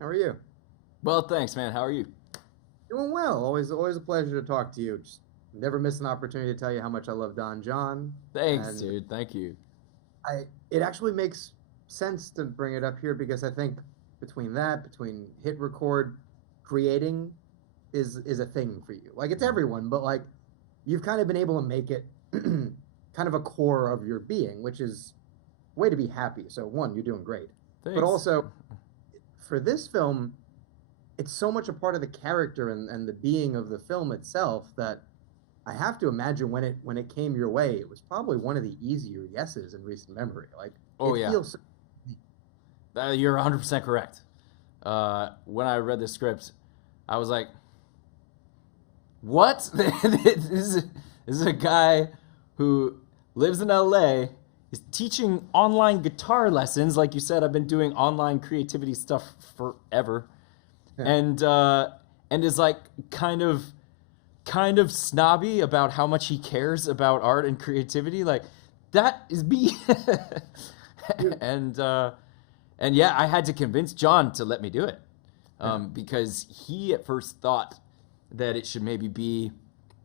How are you? Well, thanks, man. How are you? Doing well. Always a pleasure to talk to you. Just never miss an opportunity to tell you how much I love Don John. Thanks, And dude. Thank you. it actually makes sense to bring it up here because I think between hit record, creating is a thing for you. Like it's Mhm. everyone, but like you've kind of been able to make it kind of a core of your being, which is a way to be happy. So one, you're doing great. But Thanks. also for this film, it's so much a part of the character and the being of the film itself that I have to imagine when it came your way, it was probably one of the easier yeses in recent memory. Like Oh, it yeah. feels so, You're 100% correct. When I read the script, I was like, what? This is a guy who lives in LA, is teaching online guitar lessons. Like you said, I've been doing online creativity stuff forever. yeah, And is like kind of snobby about how much he cares about art and creativity. Like that is me. dude, and uh, and yeah, I had to convince John to let me do it yeah, because he at first thought that it should maybe be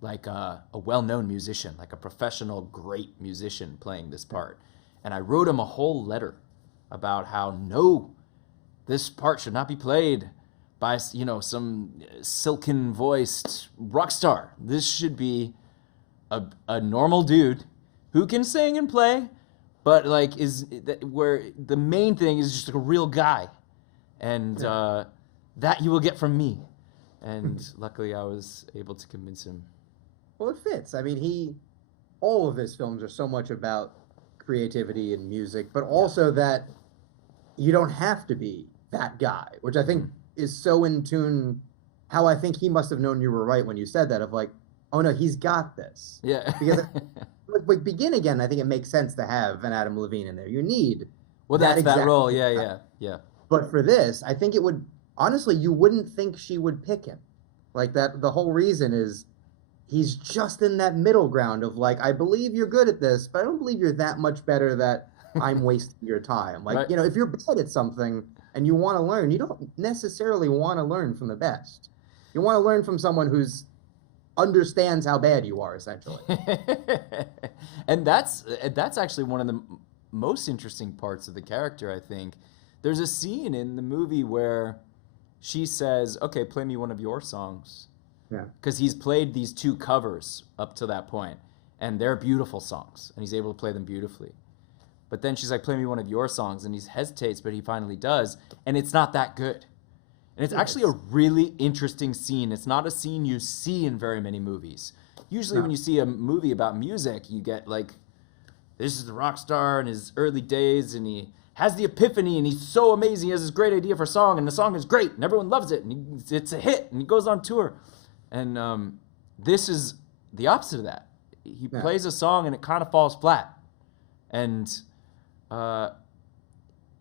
like a well-known musician, like a professional, great musician playing this yeah, part. And I wrote him a whole letter about how no, this part should not be played by some silken voiced rock star. This should be a normal dude who can sing and play, but like is where the main thing is just like a real guy, and yeah. that you will get from me. And luckily, I was able to convince him. Well, it fits. I mean, all of his films are so much about creativity and music, but Yeah. also that you don't have to be that guy, which I Mm-hmm. think is so in tune. How I think he must have known you were right when you said that of like, oh no, he's got this. Yeah. Because like Begin Again, I think it makes sense to have an Adam Levine in there. You need Well, that that's that exact. role. Yeah, yeah, yeah. But for this, I think it would honestly, you wouldn't think she would pick him. Like that, the whole reason is he's just in that middle ground of like, I believe you're good at this, but I don't believe you're that much better that I'm wasting your time. Like, Right. if you're bad at something and you want to learn, you don't necessarily want to learn from the best. You want to learn from someone who's understands how bad you are, essentially. And that's actually one of the most interesting parts of the character, I think. There's a scene in the movie where she says, "Okay, play me one of your songs." Yeah. Because he's played these two covers up to that point, and they're beautiful songs, and he's able to play them beautifully. But then she's like, "Play me one of your songs," and he hesitates, but he finally does, and it's not that good. And it's Yeah, actually a really interesting scene. It's not a scene you see in very many movies. Usually, when no. you see a movie about music, you get like, this is the rock star in his early days, and he has the epiphany, and he's so amazing. He has this great idea for a song, and the song is great, and everyone loves it, and it's a hit, and he goes on tour. And this is the opposite of that. He Yeah. plays a song, and it kind of falls flat. And uh,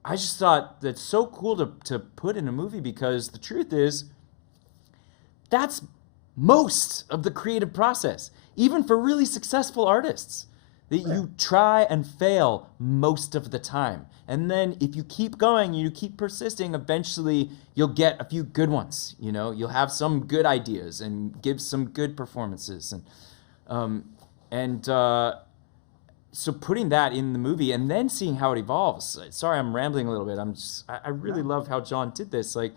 I just thought that's so cool to put in a movie because the truth is, that's most of the creative process, even for really successful artists. That Yeah. you try and fail most of the time. And then if you keep going, you keep persisting, eventually you'll get a few good ones. You'll have some good ideas and give some good performances. Um, and so putting that in the movie and then seeing how it evolves. Sorry, I'm rambling a little bit. I really No. love how John did this. Like,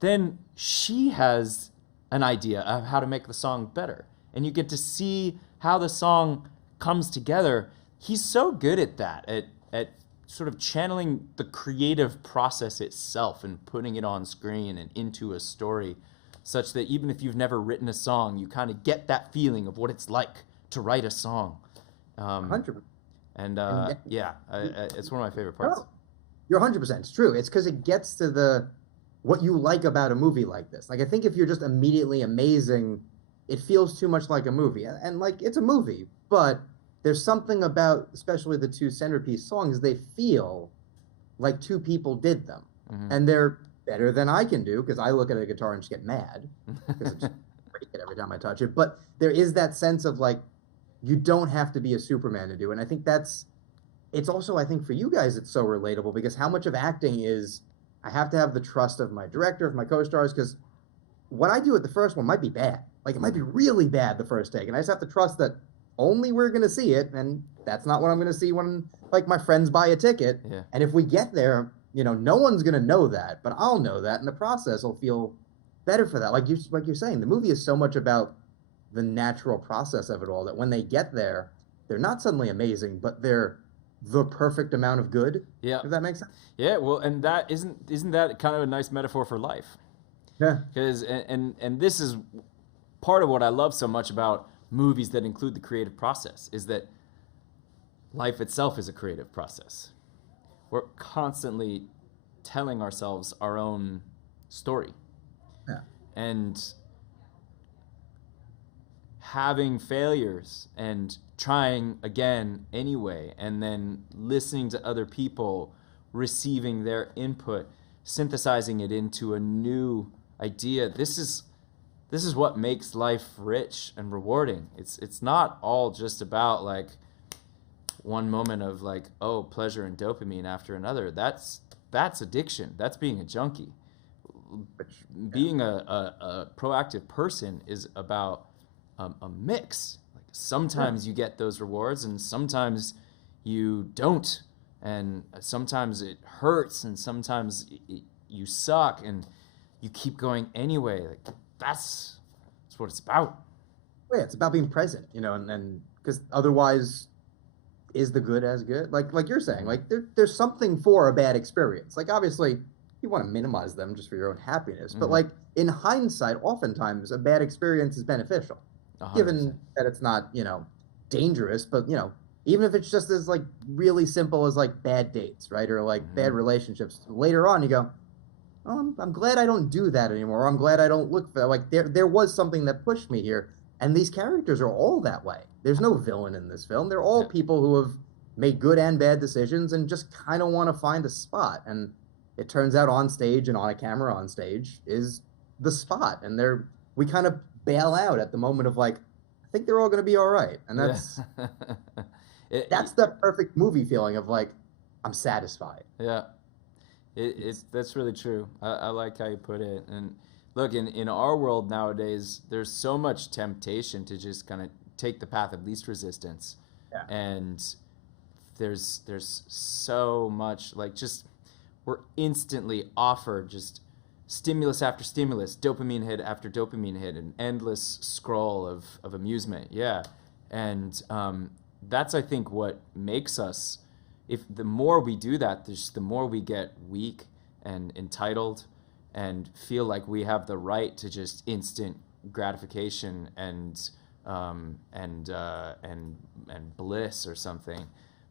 then she has an idea of how to make the song better. And you get to see how the song comes together. He's so good at that, at sort of channeling the creative process itself and putting it on screen and into a story, such that even if you've never written a song, you kind of get that feeling of what it's like to write a song. Um, 100%. and And yeah, it's one of my favorite parts. no, you're 100%. It's true. It's because it gets to the what you like about a movie like this. Like I think if you're just immediately amazing, it feels too much like a movie. And like it's a movie, but there's something about especially the two centerpiece songs, they feel like two people did them. Hmm. And they're better than I can do because I look at a guitar and just get mad because I just break it every time I touch it. But there is that sense of like you don't have to be a Superman to do it. And I think that's it's also I think for you guys it's so relatable because how much of acting is I have to have the trust of my director, of my co-stars, because what I do with the first one might be bad. Like, it might be really bad the first take, and I just have to trust that only we're going to see it, and that's not what I'm going to see when, like, my friends buy a ticket. Yeah. And if we get there, no one's going to know that, but I'll know that, and the process will feel better for that. Like you're saying, the movie is so much about the natural process of it all that when they get there, they're not suddenly amazing, but they're the perfect amount of good. Yeah. If that makes sense. Yeah. Well, and that isn't that kind of a nice metaphor for life? Yeah. Because and this is part of what I love so much about movies that include the creative process is that life itself is a creative process. We're constantly telling ourselves our own story. Yeah. And having failures and trying again anyway, and then listening to other people, receiving their input, synthesizing it into a new idea. This is what makes life rich and rewarding. It's not all just about like one moment of like, oh, pleasure and dopamine after another. That's addiction. That's being a junkie. Being a proactive person is about a mix. Like sometimes you get those rewards and sometimes you don't, and sometimes it hurts and sometimes you suck and you keep going anyway. Like that's what it's about. Well, yeah, it's about being present, and because otherwise, is the good as good? Like you're saying, like there's something for a bad experience. Like obviously, you want to minimize them just for your own happiness, but like in hindsight, oftentimes a bad experience is beneficial, 100%. given that it's not dangerous, but even if it's just as like really simple as like bad dates, right, or like bad relationships. Later on, you go, oh, I'm glad I don't do that anymore. Or I'm glad I don't look for that. Like there was something that pushed me here. And these characters are all that way. There's no villain in this film. They're all people who have made good and bad decisions and just kind of want to find a spot. And it turns out on stage and on a camera on stage is the spot. And we kind of bail out at the moment of like, I think they're all going to be all right. And that's that's the perfect movie feeling of like, I'm satisfied. Yeah. That's really true. I like how you put it. And look, in our world nowadays, there's so much temptation to just kind of take the path of least resistance. Yeah. And there's so much, like, just we're instantly offered just stimulus after stimulus, dopamine hit after dopamine hit, an endless scroll of amusement. Yeah. And that's, I think, what makes us, if the more we do that, the more we get weak and entitled and feel like we have the right to just instant gratification and bliss or something,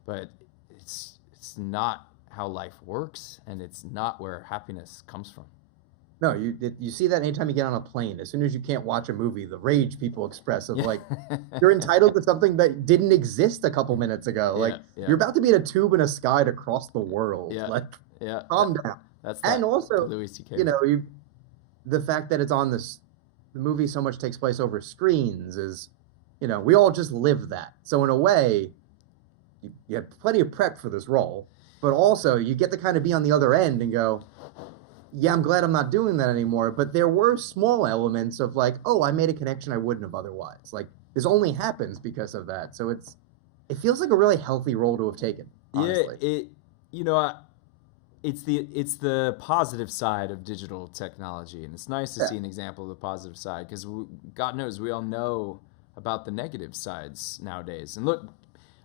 but it's not how life works, and it's not where happiness comes from. No, you see that anytime you get on a plane. As soon as you can't watch a movie, the rage people express of like, you're entitled to something that didn't exist a couple minutes ago. Like you're about to be in a tube in a sky to cross the world. Like, calm down. And also, the fact that it's on the movie so much takes place over screens is, we all just live that. So in a way, you have plenty of prep for this role, but also you get to kind of be on the other end and go, yeah, I'm glad I'm not doing that anymore. But there were small elements of like, oh, I made a connection I wouldn't have otherwise. Like this only happens because of that. So it feels like a really healthy role to have taken. Honestly. Yeah, it's the positive side of digital technology, and it's nice to see an example of the positive side because God knows we all know about the negative sides nowadays. And look,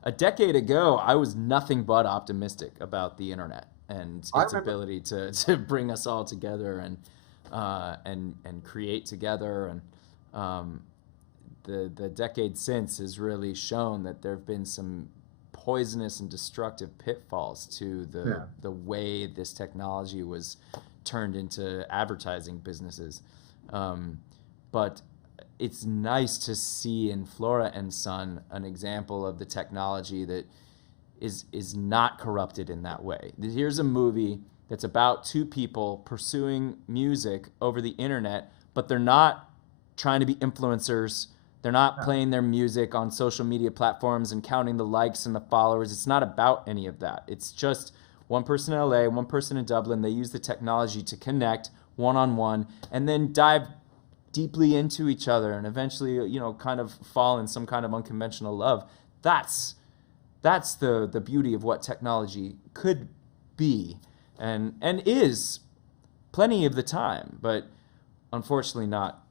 a decade ago, I was nothing but optimistic about the internet and its ability to bring us all together and create together. And the decade since has really shown that there have been some poisonous and destructive pitfalls to the way this technology was turned into advertising businesses. But it's nice to see in Flora and Son an example of the technology that is not corrupted in that way. Here's a movie that's about two people pursuing music over the internet, but they're not trying to be influencers. They're not playing their music on social media platforms and counting the likes and the followers. It's not about any of that. It's just one person in LA, one person in Dublin. They use the technology to connect one-on-one and then dive deeply into each other and eventually, you know, kind of fall in some kind of unconventional love. That's the beauty of what technology could be and is plenty of the time, but unfortunately not